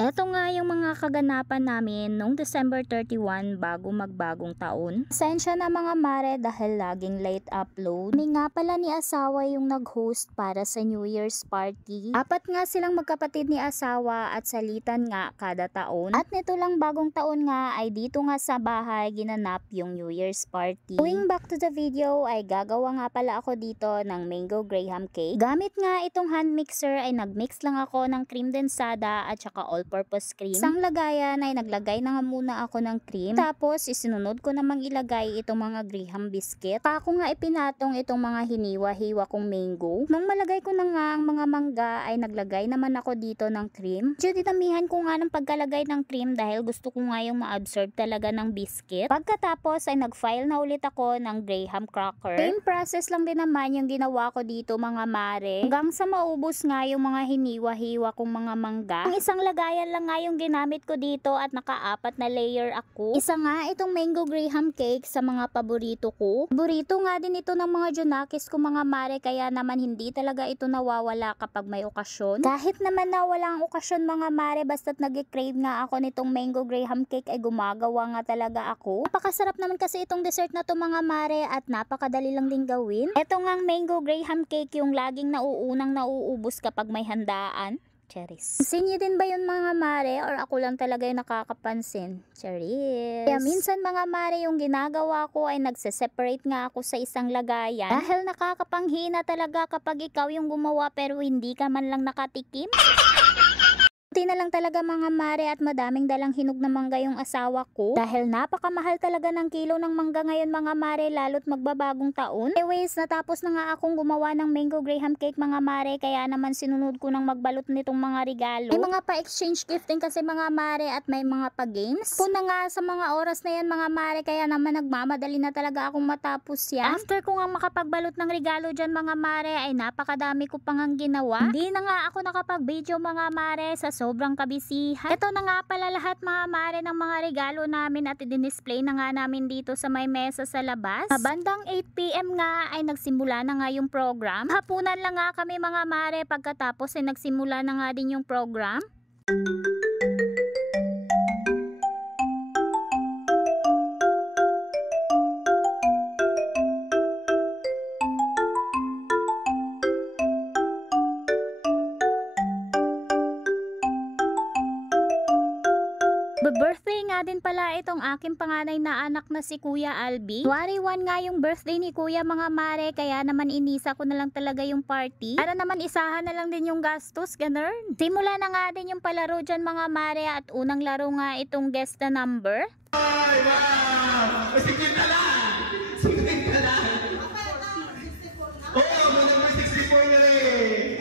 Eto nga yung mga kaganapan namin nung December 31 bago magbagong taon. Pasensya na mga mare dahil laging late upload. Kami nga pala ni asawa yung nag-host para sa New Year's party. Apat nga silang magkapatid ni asawa at salitan nga kada taon. At nito lang bagong taon nga ay dito nga sa bahay ginanap yung New Year's party. Going back to the video ay gagawa nga pala ako dito ng mango graham cake. Gamit nga itong hand mixer ay nagmix lang ako ng cream densada at saka all-purpose cream. Isang lagayan ay naglagay na nga muna ako ng cream. Tapos isinunod ko namang ilagay itong mga graham biscuit. Pa ako nga ipinatong itong mga hiniwa-hiwa kong mango. Nung malagay ko na nga ang mga mangga ay naglagay naman ako dito ng cream. Medyo dinamihan ko nga ng pagkalagay ng cream dahil gusto ko nga yung ma-absorb talaga ng biscuit. Pagkatapos ay nag-file na ulit ako ng graham cracker. Same process lang din naman yung ginawa ko dito mga mare. Hanggang sa maubos nga yung mga hiniwa-hiwa kong mga mangga. Ang isang lagayan lang nga yung ginamit ko dito at naka-apat na layer ako. Isa nga itong mango graham cake sa mga paborito ko. Paborito nga din ito ng mga junakis ko mga mare kaya naman hindi talaga ito nawawala kapag may okasyon. Kahit naman na walang okasyon mga mare basta't nag-crave nga ako nitong mango graham cake ay gumagawa nga talaga ako. Napakasarap naman kasi itong dessert na to mga mare at napakadali lang din gawin. Ito ngang mango graham cake yung laging nauubos kapag may handaan. Charis. Pansin niyo din ba yun mga mare or ako lang talaga yung nakakapansin? Charis. Kaya minsan mga mare yung ginagawa ko ay nagse-separate nga ako sa isang lagayan dahil nakakapanghina talaga kapag ikaw yung gumawa pero hindi ka man lang nakatikim. Buti na lang talaga mga mare at madaming dalang hinog na mangga yung asawa ko dahil napakamahal talaga ng kilo ng mangga ngayon mga mare lalo't magbabagong taon. Anyways, natapos na nga akong gumawa ng mango graham cake mga mare kaya naman sinunod ko ng magbalot nitong mga regalo. May mga pa-exchange gifting kasi mga mare at may mga pa-games. Puna nga sa mga oras na yan mga mare kaya naman nagmamadali na talaga akong matapos yan. After ko nga makapagbalot ng regalo dyan mga mare ay napakadami ko pang ang ginawa. Hindi na nga ako nakapag-video mga mare sa sobrang kabisihan. Ito na nga pala lahat mga mare ng mga regalo namin at i-display na nga namin dito sa may mesa sa labas. Bandang 8 PM nga ay nagsimula na nga yung program. Hapunan lang nga kami mga mare pagkatapos ay nagsimula na nga din yung program. Birthday nga din pala itong aking panganay na anak na si Kuya Albi. January 1 nga yung birthday ni Kuya mga mare kaya naman inisa ko na lang talaga yung party. Para naman isahan na lang din yung gastos, ganun. Simula na nga din yung palaro dyan mga mare at unang laro nga itong guess the number. Ay, wow! Sigit ka lang! Sigit ka lang! Oo, may number 64 na rin!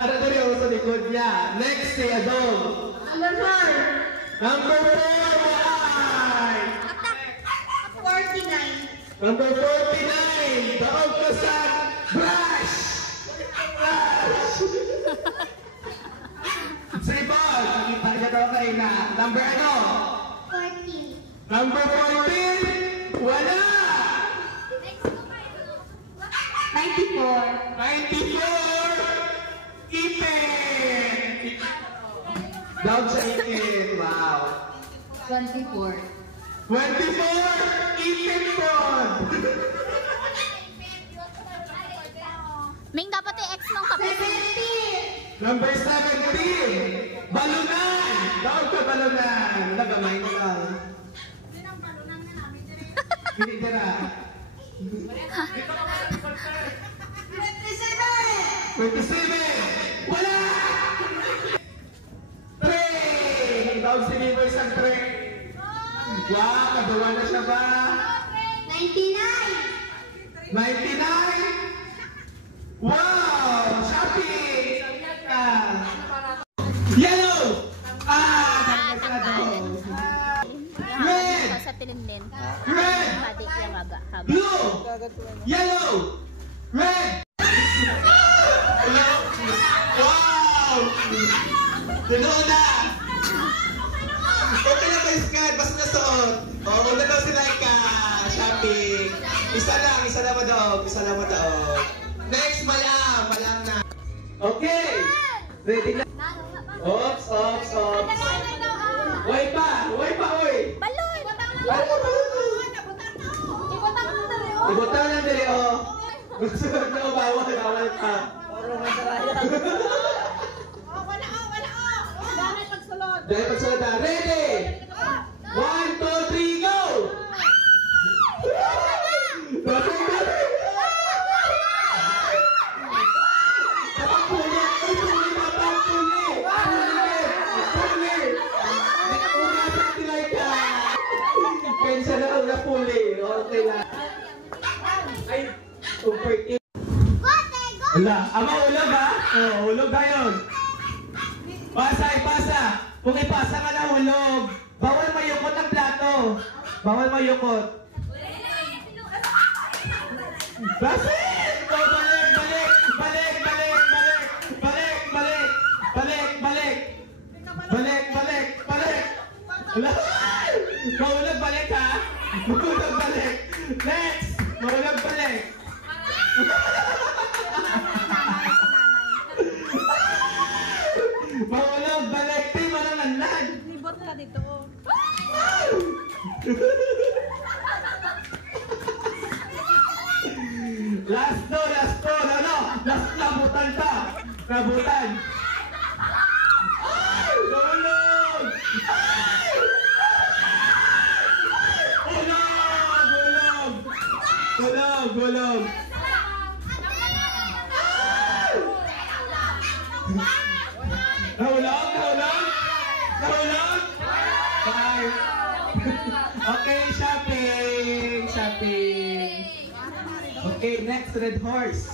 Ano na rin sa likod niya? Next, si Adong! Number 4, why? 49. Number 49, daog ka sa brush! Brush! Sa iba, nakita niya daw kayo na. Number ano? 40. Number 14, wala! 94. 94, ipin! Daog sa ipin, wow! 24. 24, ipin po! Ming dapat i-X nung kapit. 70. Number 17, balunan! Daog ka balunan! Nagamay na lang. Hindi tira. 27, wala! 3! Daog si Livers ang 3. Wow, kagawa na siya ba? 99. 99? Wow! Shopping! Yellow! Red! Sa tilimlin. Red! Blue! Yellow! Red! Wow! Tunoon na! Okay na ba yung scan? Basta nasuot. Oo, una daw si Laika. Shopping. Isa lang madaog. Next, malam na. Okay. Ready na. Ops, ops, ops. Uy pa, uy. Balon! Ibutang lang dali, oh. Sunod na, bawal pa. Dahil pagsulod na, ready? 1, 2, 3, go! Pensa na una puli. Okay lang. Ay, super cute. Wala. Ama, ulog ha? Oo, ulog na yun. Pasa. Kung ipasa ka na hulog, bawal mayukot ang plato. Bawal mayukot. Basit! Oh, balik. Wala. Mahulog balik ha? Mahulog balik. Next! Mahulog balik. Mahulog balik. Team, ano nanlag? Libot na dito. Last to. Ano? Last nabutan pa. Nabutan. Ay! Mahulog! Ay! Gulog. Nahulog? Bye. Okay, shopping. Okay, next, red horse.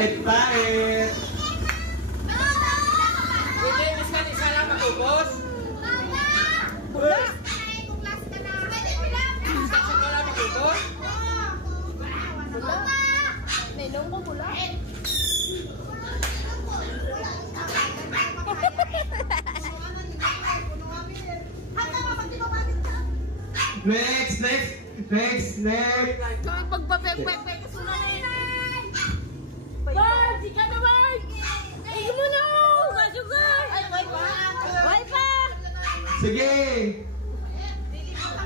Pait. Next. Pagpapepepep ka suna Bard! Ika na, Bard! Ika mo na! Sugar! Ay, why pa? Sige.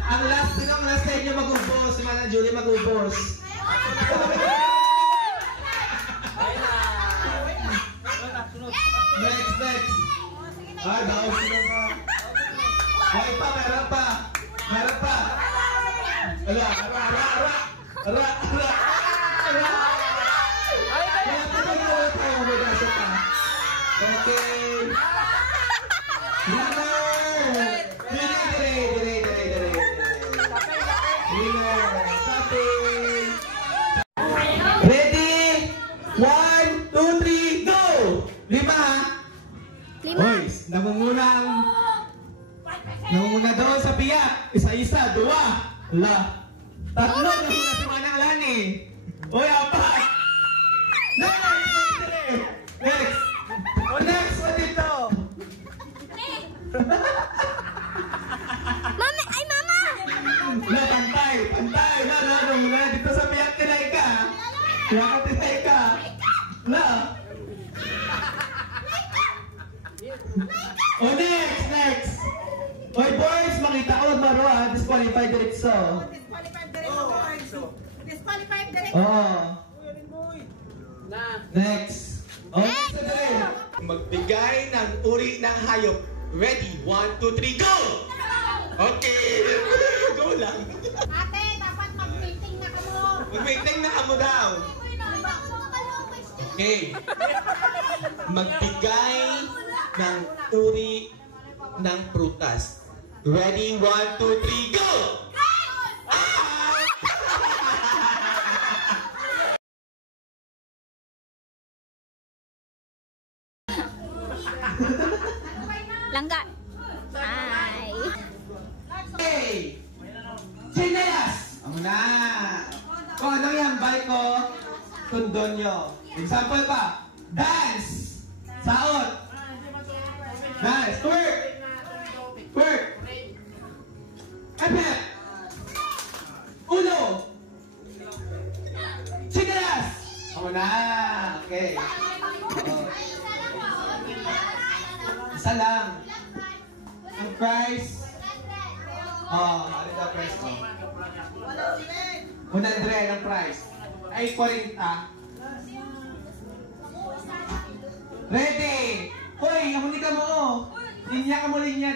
Ang last sa inyo mag-ubos. Si Manang Julie mag-ubos. Next. Ay, daw sino pa. Ay pa, meron pa. Ara. Okay. Ready? 1, 2, 3, go! 5. Boys, namumuna daw sa piyak. Isa, 2. La. 3 na si Manang Lani. Uy, 4. Next. Next, what dito? Mama! La, pantay. Muna dito sa piyak tinay ka. La. Oh, next. Oy, boys, makita ko baro disqualified diretso. Disqualified direct. Oo. Next. Magbigay ng uri ng hayop. Ready? 1, 2, 3, go! Okay. Go lang. Ate, dapat mag-meeting na kamo. Mag-meeting na kamo daw. Okay. Magbigay ng uri ng prutas. Ready? 1, 2, 3, go! Langga. Hi. Hey! Chinelas! Ang na! Kung ano yung bike ko, tundon nyo. Example pa. Dance! Saot! Dance! Twerk! Epet! Uno! Chinelas! Ang na! Okay. Isa lang. Ang price. Oh, ano daw price ko? 100 ang price. Ay, 40. Ready! Hoy, huli ka mo. Linya ka mo, linya.